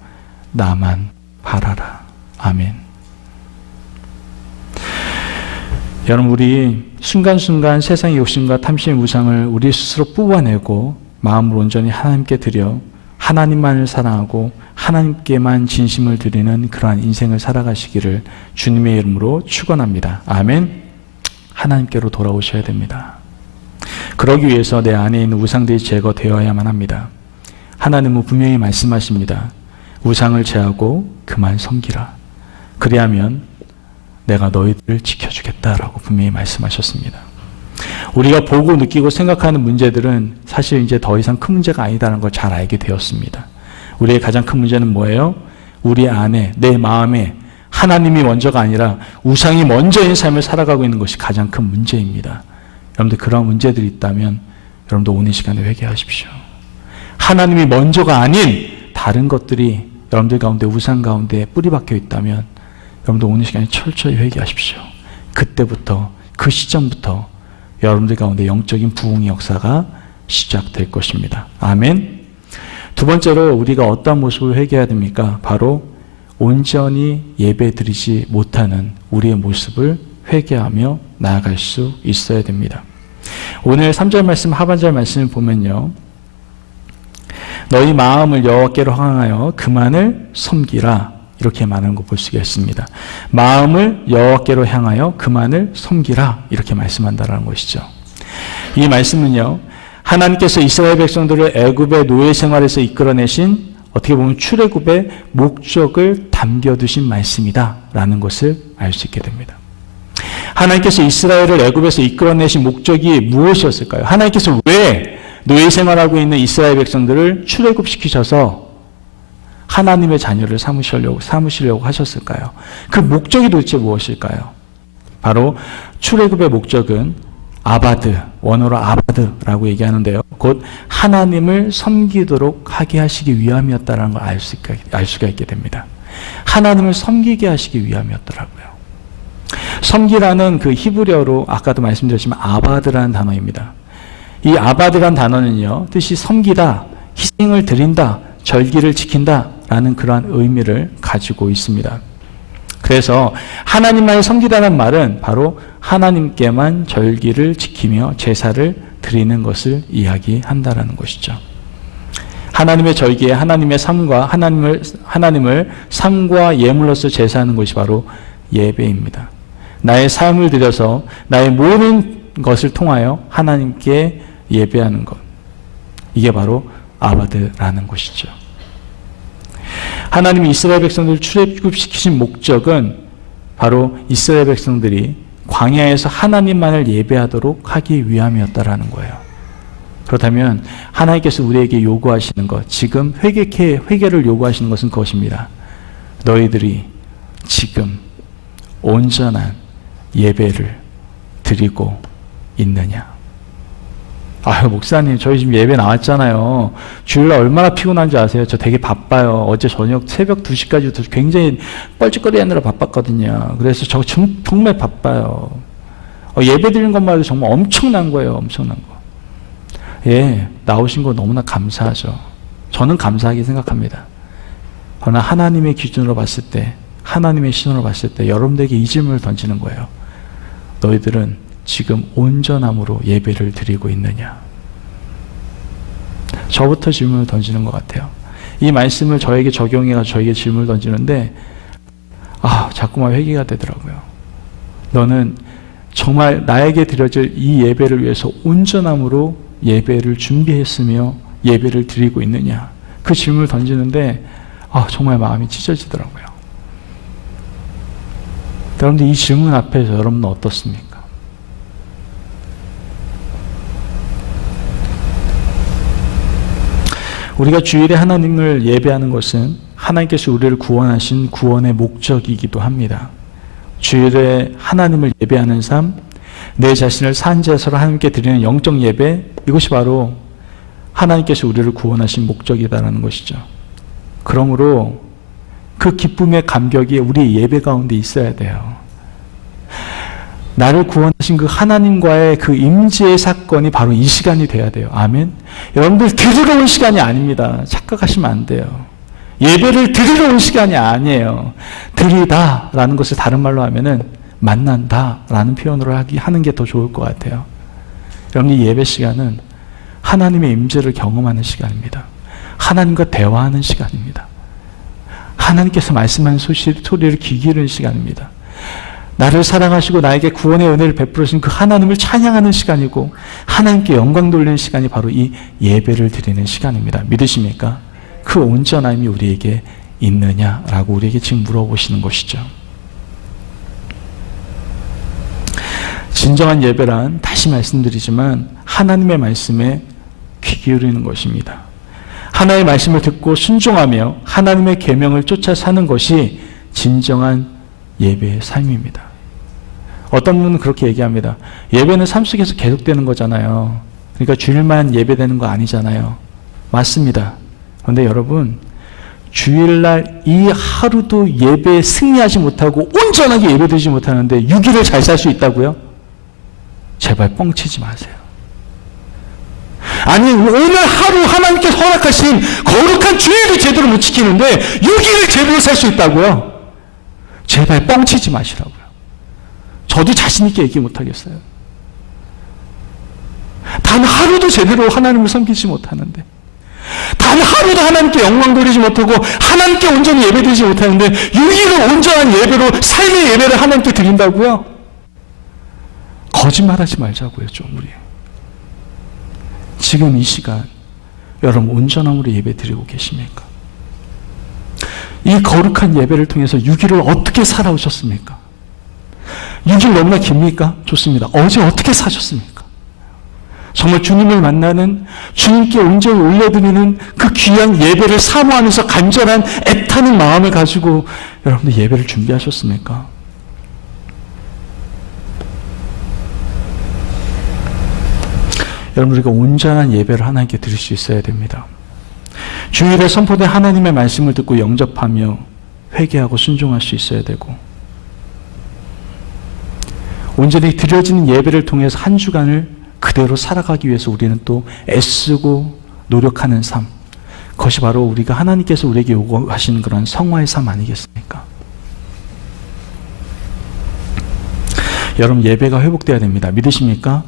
나만 바라라. 아멘. 여러분, 우리 순간순간 세상의 욕심과 탐심의 우상을 우리 스스로 뽑아내고 마음을 온전히 하나님께 드려 하나님만을 사랑하고 하나님께만 진심을 드리는 그러한 인생을 살아가시기를 주님의 이름으로 축원합니다. 아멘. 하나님께로 돌아오셔야 됩니다. 그러기 위해서 내 안에 있는 우상들이 제거되어야만 합니다. 하나님은 분명히 말씀하십니다. 우상을 제하고 그만 섬기라. 그리하면 내가 너희들을 지켜주겠다라고 분명히 말씀하셨습니다. 우리가 보고 느끼고 생각하는 문제들은 사실 이제 더 이상 큰 문제가 아니다라는 걸 잘 알게 되었습니다. 우리의 가장 큰 문제는 뭐예요? 우리 안에, 내 마음에 하나님이 먼저가 아니라 우상이 먼저인 삶을 살아가고 있는 것이 가장 큰 문제입니다. 여러분들 그런 문제들이 있다면 여러분들 오늘 시간에 회개하십시오. 하나님이 먼저가 아닌 다른 것들이 여러분들 가운데 우상 가운데 뿌리 박혀 있다면 여러분들 오늘 시간에 철저히 회개하십시오. 그때부터 그 시점부터 여러분들 가운데 영적인 부흥의 역사가 시작될 것입니다. 아멘. 두 번째로 우리가 어떤 모습을 회개해야 됩니까? 바로 온전히 예배드리지 못하는 우리의 모습을 회개하며 나아갈 수 있어야 됩니다. 오늘 3절 말씀 하반절 말씀을 보면요. 너희 마음을 여호와께로 향하여 그만을 섬기라. 이렇게 말하는 거 볼 수가 있습니다. 마음을 여호와께로 향하여 그만을 섬기라. 이렇게 말씀한다는 것이죠. 이 말씀은요. 하나님께서 이스라엘 백성들을 애굽의 노예 생활에서 이끌어내신 어떻게 보면 출애굽의 목적을 담겨두신 말씀이다라는 것을 알 수 있게 됩니다. 하나님께서 이스라엘을 애굽에서 이끌어내신 목적이 무엇이었을까요? 하나님께서 왜 노예 생활하고 있는 이스라엘 백성들을 출애굽시키셔서 하나님의 자녀를 삼으시려고 하셨을까요? 그 목적이 도대체 무엇일까요? 바로 출애굽의 목적은 아바드, 원어로 아바드라고 얘기하는데요. 곧 하나님을 섬기도록 하게 하시기 위함이었다는 걸 알 수가 있게 됩니다. 하나님을 섬기게 하시기 위함이었더라고요. 섬기라는 그 히브리어로 아까도 말씀드렸지만 아바드라는 단어입니다. 이 아바드라는 단어는요. 뜻이 섬기다, 희생을 드린다, 절기를 지킨다 라는 그러한 의미를 가지고 있습니다. 그래서 하나님만을 섬기다는 말은 바로 하나님께만 절기를 지키며 제사를 드리는 것을 이야기한다라는 것이죠. 하나님의 절기에 하나님의 삶과 하나님을 삶과 예물로서 제사하는 것이 바로 예배입니다. 나의 삶을 들여서 나의 모든 것을 통하여 하나님께 예배하는 것. 이게 바로 아바드라는 것이죠. 하나님이 이스라엘 백성들을 출애굽시키신 목적은 바로 이스라엘 백성들이 광야에서 하나님만을 예배하도록 하기 위함이었다라는 거예요. 그렇다면 하나님께서 우리에게 요구하시는 것, 지금 회개를 요구하시는 것은 그것입니다. 너희들이 지금 온전한 예배를 드리고 있느냐. 아유, 목사님, 저희 지금 예배 나왔잖아요. 주일날 얼마나 피곤한지 아세요? 저 되게 바빠요. 어제 저녁 새벽 2시까지도 굉장히 뻘짓거리하느라 바빴거든요. 그래서 저 정말 바빠요. 예배 드리는 것만 해도 정말 엄청난 거예요. 엄청난 거. 예, 나오신 거 너무나 감사하죠. 저는 감사하게 생각합니다. 그러나 하나님의 기준으로 봤을 때, 하나님의 시선으로 봤을 때 여러분들에게 이 질문을 던지는 거예요. 너희들은 지금 온전함으로 예배를 드리고 있느냐? 저부터 질문을 던지는 것 같아요. 이 말씀을 저에게 적용해서 저에게 질문을 던지는데 자꾸만 회개가 되더라고요. 너는 정말 나에게 드려질 이 예배를 위해서 온전함으로 예배를 준비했으며 예배를 드리고 있느냐? 그 질문을 던지는데 정말 마음이 찢어지더라고요. 여러분들 이 질문 앞에서 여러분은 어떻습니까? 우리가 주일에 하나님을 예배하는 것은 하나님께서 우리를 구원하신 구원의 목적이기도 합니다. 주일에 하나님을 예배하는 삶, 내 자신을 산제사로 하나님께 드리는 영적 예배, 이것이 바로 하나님께서 우리를 구원하신 목적이다라는 것이죠. 그러므로 그 기쁨의 감격이 우리의 예배 가운데 있어야 돼요. 나를 구원하신 그 하나님과의 그 임재의 사건이 바로 이 시간이 돼야 돼요. 아멘. 여러분들 드리러 온 시간이 아닙니다. 착각하시면 안 돼요. 예배를 드리러 온 시간이 아니에요. 드리다라는 것을 다른 말로 하면은 만난다라는 표현으로 하는 게 더 좋을 것 같아요. 여러분, 이 예배 시간은 하나님의 임재를 경험하는 시간입니다. 하나님과 대화하는 시간입니다. 하나님께서 말씀하는 소리를 귀 기울이는 시간입니다. 나를 사랑하시고 나에게 구원의 은혜를 베풀으신 그 하나님을 찬양하는 시간이고 하나님께 영광 돌리는 시간이 바로 이 예배를 드리는 시간입니다. 믿으십니까? 그 온전함이 우리에게 있느냐라고 우리에게 지금 물어보시는 것이죠. 진정한 예배란 다시 말씀드리지만 하나님의 말씀에 귀 기울이는 것입니다. 하나님의 말씀을 듣고 순종하며 하나님의 계명을 쫓아 사는 것이 진정한 예배의 삶입니다. 어떤 분은 그렇게 얘기합니다. 예배는 삶 속에서 계속되는 거잖아요. 그러니까 주일만 예배되는 거 아니잖아요. 맞습니다. 그런데 여러분, 주일날 이 하루도 예배에 승리하지 못하고 온전하게 예배드리지 못하는데 6일을 잘 살 수 있다고요? 제발 뻥치지 마세요. 아니, 오늘 하루 하나님께서 허락하신 거룩한 주일을 제대로 못 지키는데 6일을 제대로 살 수 있다고요? 제발 뻥치지 마시라고요. 저도 자신 있게 얘기 못하겠어요. 단 하루도 제대로 하나님을 섬기지 못하는데, 단 하루도 하나님께 영광 돌리지 못하고 하나님께 온전히 예배드리지 못하는데 6일은 온전한 예배로 삶의 예배를 하나님께 드린다고요? 거짓말하지 말자고요. 좀 우리 지금 이 시간 여러분 온전함으로 예배 드리고 계십니까? 이 거룩한 예배를 통해서 6일을 어떻게 살아오셨습니까? 6일 너무나 깁니까? 좋습니다. 어제 어떻게 사셨습니까? 정말 주님을 만나는, 주님께 온전히 올려드리는 그 귀한 예배를 사모하면서 간절한 애타는 마음을 가지고 여러분들 예배를 준비하셨습니까? 여러분, 우리가 온전한 예배를 하나님께 드릴 수 있어야 됩니다. 주일에 선포된 하나님의 말씀을 듣고 영접하며 회개하고 순종할 수 있어야 되고, 온전히 드려지는 예배를 통해서 한 주간을 그대로 살아가기 위해서 우리는 또 애쓰고 노력하는 삶, 그것이 바로 우리가 하나님께서 우리에게 요구하시는 그런 성화의 삶 아니겠습니까? 여러분, 예배가 회복되어야 됩니다. 믿으십니까?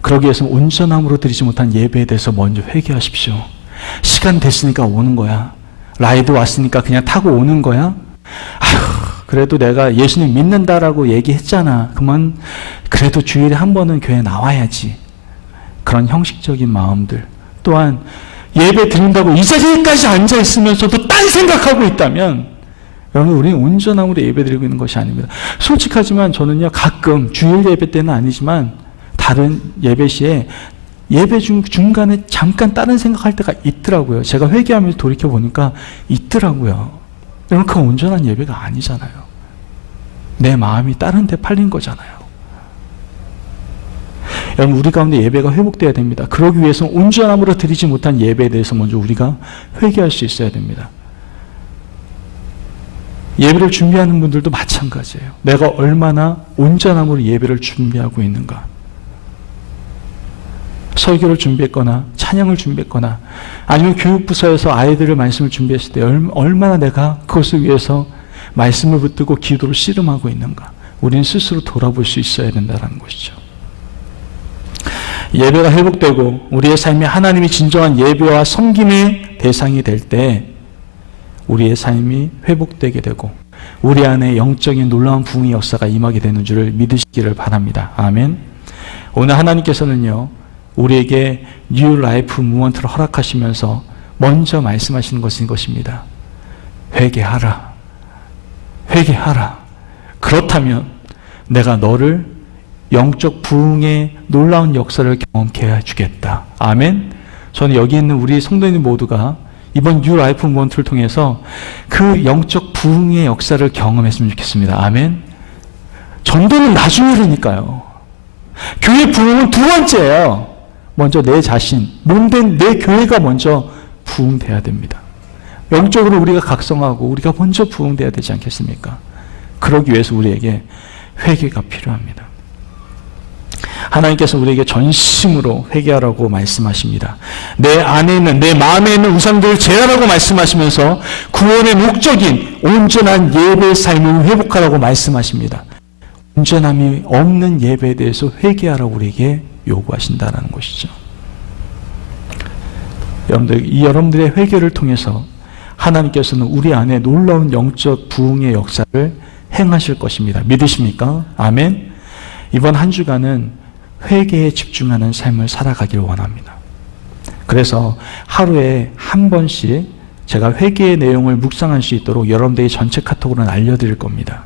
그러기 위해서는 온전함으로 드리지 못한 예배에 대해서 먼저 회개하십시오. 시간 됐으니까 오는 거야. 라이드 왔으니까 그냥 타고 오는 거야? 그래도 내가 예수님 믿는다라고 얘기했잖아. 그러면 그래도 주일에 한 번은 교회 나와야지. 그런 형식적인 마음들. 또한 예배 드린다고 이 자리까지 앉아있으면서도 딴 생각하고 있다면 여러분, 우리는 온전함으로 예배드리고 있는 것이 아닙니다. 솔직하지만 저는요, 가끔 주일 예배 때는 아니지만 다른 예배 시에 예배 중간에 잠깐 다른 생각할 때가 있더라고요. 제가 회개하면서 돌이켜 보니까 있더라고요. 여러분, 그건 온전한 예배가 아니잖아요. 내 마음이 다른 데 팔린 거잖아요. 여러분, 우리 가운데 예배가 회복되어야 됩니다. 그러기 위해서는 온전함으로 드리지 못한 예배에 대해서 먼저 우리가 회개할 수 있어야 됩니다. 예배를 준비하는 분들도 마찬가지예요. 내가 얼마나 온전함으로 예배를 준비하고 있는가. 설교를 준비했거나 찬양을 준비했거나 아니면 교육부서에서 아이들을 말씀을 준비했을 때 얼마나 내가 그것을 위해서 말씀을 붙들고 기도를 씨름하고 있는가. 우리는 스스로 돌아볼 수 있어야 된다는 것이죠. 예배가 회복되고 우리의 삶이 하나님이 진정한 예배와 섬김의 대상이 될 때 우리의 삶이 회복되게 되고 우리 안에 영적인 놀라운 부흥의 역사가 임하게 되는 줄을 믿으시기를 바랍니다. 아멘. 오늘 하나님께서는요, 우리에게 뉴 라이프 무먼트를 허락하시면서 먼저 말씀하시는 것인 것입니다. 회개하라. 회개하라. 그렇다면 내가 너를 영적 부흥의 놀라운 역사를 경험케 해주겠다. 아멘. 저는 여기 있는 우리 성도님 모두가 이번 뉴 라이프 무먼트를 통해서 그 영적 부흥의 역사를 경험했으면 좋겠습니다. 아멘. 전도는 나중에 일이니까요. 교회 부흥은 두 번째예요. 먼저 내 자신, 몸된 내 교회가 먼저 부흥돼야 됩니다. 영적으로 우리가 각성하고 우리가 먼저 부흥돼야 되지 않겠습니까? 그러기 위해서 우리에게 회개가 필요합니다. 하나님께서 우리에게 전심으로 회개하라고 말씀하십니다. 내 안에 있는, 내 마음에 있는 우상들을 제하라고 말씀하시면서 구원의 목적인 온전한 예배의 삶을 회복하라고 말씀하십니다. 온전함이 없는 예배에 대해서 회개하라고 우리에게 요구하신다는 것이죠. 여러분들의 회개를 통해서 하나님께서는 우리 안에 놀라운 영적 부흥의 역사를 행하실 것입니다. 믿으십니까? 아멘. 이번 한 주간은 회개에 집중하는 삶을 살아가길 원합니다. 그래서 하루에 한 번씩 제가 회개의 내용을 묵상할 수 있도록 여러분들에게 전체 카톡으로는 알려드릴 겁니다.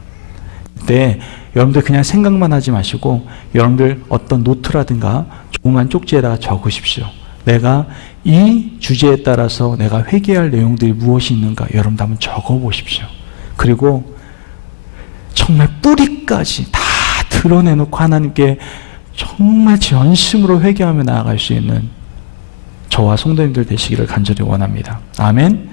그때 여러분들 그냥 생각만 하지 마시고 여러분들 어떤 노트라든가 조그만 쪽지에다가 적으십시오. 내가 이 주제에 따라서 내가 회개할 내용들이 무엇이 있는가 여러분들 한번 적어보십시오. 그리고 정말 뿌리까지 다 드러내놓고 하나님께 정말 전심으로 회개하며 나아갈 수 있는 저와 성도님들 되시기를 간절히 원합니다. 아멘.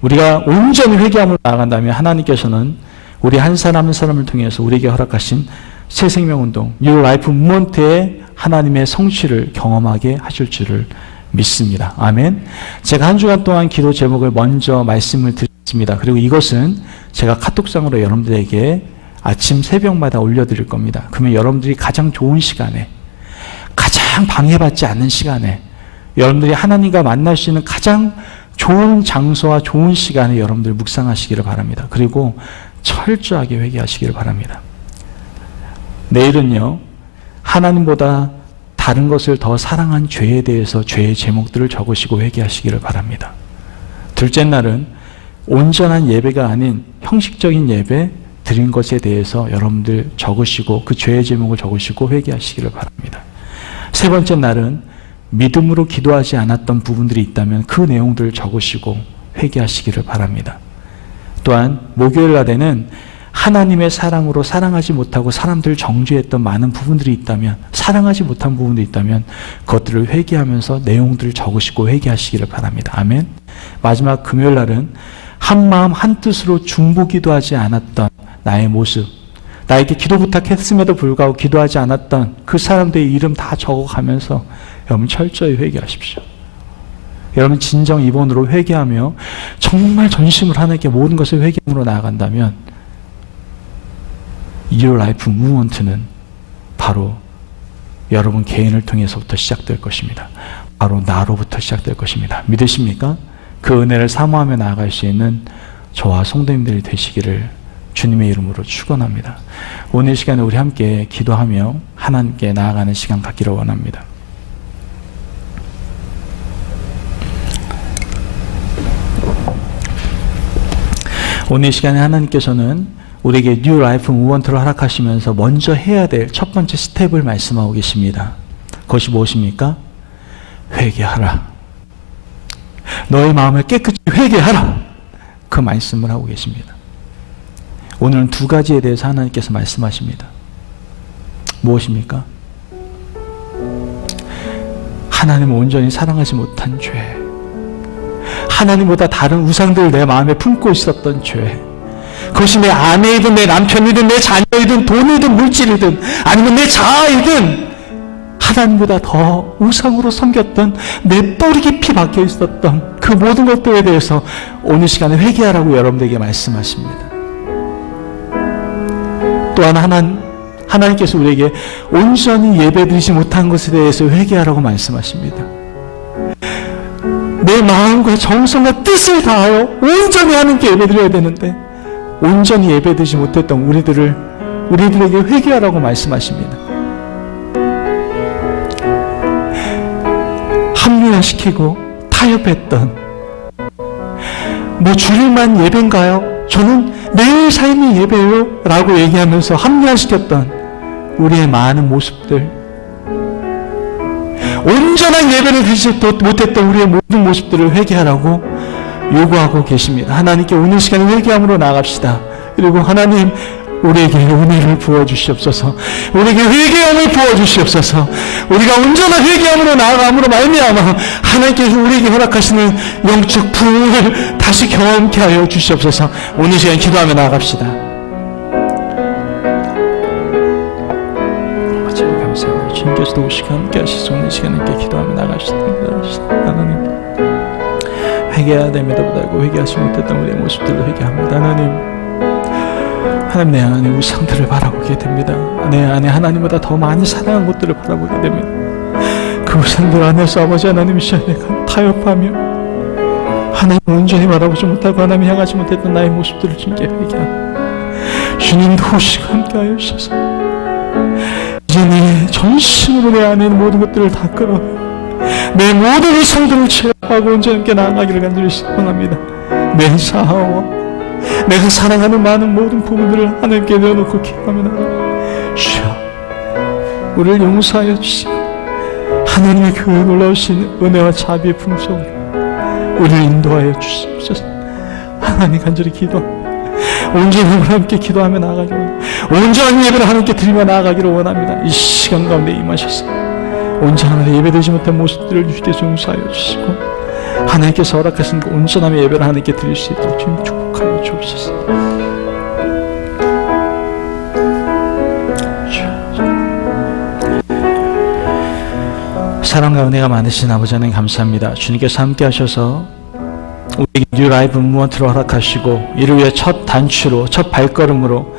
우리가 온전히 회개함으로 나아간다면 하나님께서는 우리 한 사람 한 사람을 통해서 우리에게 허락하신 새 생명운동, 뉴 라이프 무먼트의 하나님의 성취를 경험하게 하실 줄을 믿습니다. 아멘. 제가 한 주간 동안 기도 제목을 먼저 말씀을 드렸습니다. 그리고 이것은 제가 카톡상으로 여러분들에게 아침 새벽마다 올려드릴 겁니다. 그러면 여러분들이 가장 좋은 시간에, 가장 방해받지 않는 시간에, 여러분들이 하나님과 만날 수 있는 가장 좋은 장소와 좋은 시간에 여러분들 묵상하시기를 바랍니다. 그리고 철저하게 회개하시기를 바랍니다. 내일은요, 하나님보다 다른 것을 더 사랑한 죄에 대해서 죄의 제목들을 적으시고 회개하시기를 바랍니다. 둘째 날은 온전한 예배가 아닌 형식적인 예배 드린 것에 대해서 여러분들 적으시고 그 죄의 제목을 적으시고 회개하시기를 바랍니다. 세 번째 날은 믿음으로 기도하지 않았던 부분들이 있다면 그 내용들을 적으시고 회개하시기를 바랍니다. 또한 목요일 날에는 하나님의 사랑으로 사랑하지 못하고 사람들을 정죄했던 많은 부분들이 있다면, 사랑하지 못한 부분들이 있다면 그것들을 회개하면서 내용들을 적으시고 회개하시기를 바랍니다. 아멘. 마지막 금요일 날은 한 마음 한 뜻으로 중보기도 하지 않았던 나의 모습, 나에게 기도 부탁했음에도 불구하고 기도하지 않았던 그 사람들의 이름 다 적어가면서 여러분 철저히 회개하십시오. 여러분 진정 이번으로 회개하며 정말 전심으로 하나님께 모든 것을 회개함으로 나아간다면 Your Life Movement는 바로 여러분 개인을 통해서부터 시작될 것입니다. 바로 나로부터 시작될 것입니다. 믿으십니까? 그 은혜를 사모하며 나아갈 수 있는 저와 성도님들이 되시기를 주님의 이름으로 축원합니다. 오늘 시간에 우리 함께 기도하며 하나님께 나아가는 시간 갖기를 원합니다. 오늘 이 시간에 하나님께서는 우리에게 뉴 라이프 무브먼트를 허락하시면서 먼저 해야 될 첫 번째 스텝을 말씀하고 계십니다. 그것이 무엇입니까? 회개하라. 너의 마음을 깨끗이 회개하라. 그 말씀을 하고 계십니다. 오늘은 두 가지에 대해서 하나님께서 말씀하십니다. 무엇입니까? 하나님을 온전히 사랑하지 못한 죄, 하나님보다 다른 우상들을 내 마음에 품고 있었던 죄, 그것이 내 아내이든 내 남편이든 내 자녀이든 돈이든 물질이든 아니면 내 자아이든 하나님보다 더 우상으로 섬겼던 내 뿌리 깊이 박혀 있었던 그 모든 것들에 대해서 오늘 시간에 회개하라고 여러분들에게 말씀하십니다. 또한 하나님께서 우리에게 온전히 예배드리지 못한 것에 대해서 회개하라고 말씀하십니다. 내 마음과 정성과 뜻을 다하여 온전히 하나님께 예배드려야 되는데 온전히 예배드리지 못했던 우리들에게 회개하라고 말씀하십니다. 합리화시키고 타협했던, 뭐 주일만 예배인가요? 저는 매일 삶이 예배요 라고 얘기하면서 합리화시켰던 우리의 많은 모습들, 온전한 예배를 드리지 못했던 우리의 모든 모습들을 회개하라고 요구하고 계십니다. 하나님께 오늘 시간에 회개함으로 나갑시다. 그리고 하나님, 우리에게 은혜를 부어주시옵소서. 우리에게 회개함을 부어주시옵소서. 우리가 온전한 회개함으로 나아감으로 말미암아 하나님께서 우리에게 허락하시는 영적 부흥을 다시 경험케 하여 주시옵소서. 오늘 시간 기도하며 나아갑시다. 아버지 감사합니다. 주님께서도 오시고 함께 하시소. 오늘 시간 함께 기도하며 나아갑시다. 하나님, 회개해야 됩니다. 보다고 회개하지 못했던 우리의 모습들로 회개합니다. 하나님, 내 안에 우상들을 바라보게 됩니다. 내 안에 하나님보다 더 많이 사랑한 것들을 바라보게 됩니다. 그 우상들 안에서 아버지 하나님 시간에 내가 타협하며 하나님 온전히 바라보지 못하고 하나님 향하지 못했던 나의 모습들을 주님께 회개합니다. 주님도 오시고 함께하여 주셔서 이제 내 전심으로 내 안에 있는 모든 것들을 다 끌어 내 모든 우상들을 제거하고 온전히 함께 나아가기를 간절히 소원합니다. 내 사하와 내가 사랑하는 많은 모든 부분들을 하나님께 내어놓고 기도하며 주여, 우리를 용서하여 주시고 하나님의 그 놀라우신 은혜와 자비의 품성으로 우리를 인도하여 주시옵소서. 하나님 간절히 기도합니다. 온전함으로 함께 기도하며 나아가기를 원합니다. 온전한 예배를 하나님께 드리며 나아가기를 원합니다. 이 시간 가운데 임하셔서 온전한 예배되지 못한 모습들을 주께서 용서하여 주시고 하나님께서 허락하신 그 온전함의 예배를 하나님께 드릴 수 있도록 주님 축복하여 주옵소서. 사랑과 은혜가 많으신 아버지 하나님 감사합니다. 주님께서 함께 하셔서 우리에게 뉴 라이프 무브먼트를 허락하시고 이를 위해 첫 단추로, 첫 발걸음으로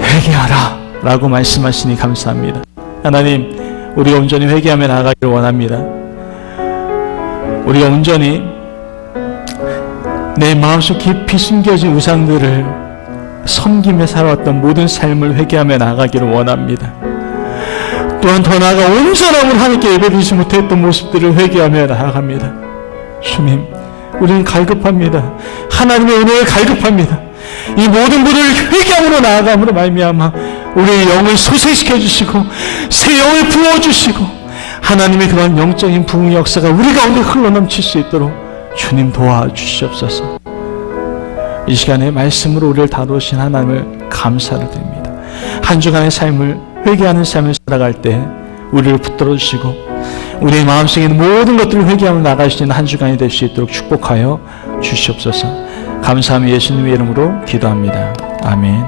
회개하라 라고 말씀하시니 감사합니다. 하나님, 우리가 온전히 회개하며 나아가기를 원합니다. 우리가 온전히 내 마음속 깊이 숨겨진 우상들을 섬기며 살아왔던 모든 삶을 회개하며 나아가기를 원합니다. 또한 더 나아가 온전함으로 하나님께 예배드리지 못했던 모습들을 회개하며 나아갑니다. 주님, 우리는 갈급합니다. 하나님의 은혜를 갈급합니다. 이 모든 분을 회개함으로 나아감으로 말미암아 우리의 영을 소생시켜 주시고 새 영을 부어주시고 하나님의 그런 영적인 부흥의 역사가 우리 가운데 흘러넘칠 수 있도록 주님 도와주시옵소서. 이 시간에 말씀으로 우리를 다루신 하나님을 감사를 드립니다. 한 주간의 삶을 회개하는 삶을 살아갈 때 우리를 붙들어 주시고 우리의 마음속에 있는 모든 것들을 회개하며 나갈 수 있는 한 주간이 될 수 있도록 축복하여 주시옵소서. 감사하며 예수님의 이름으로 기도합니다. 아멘.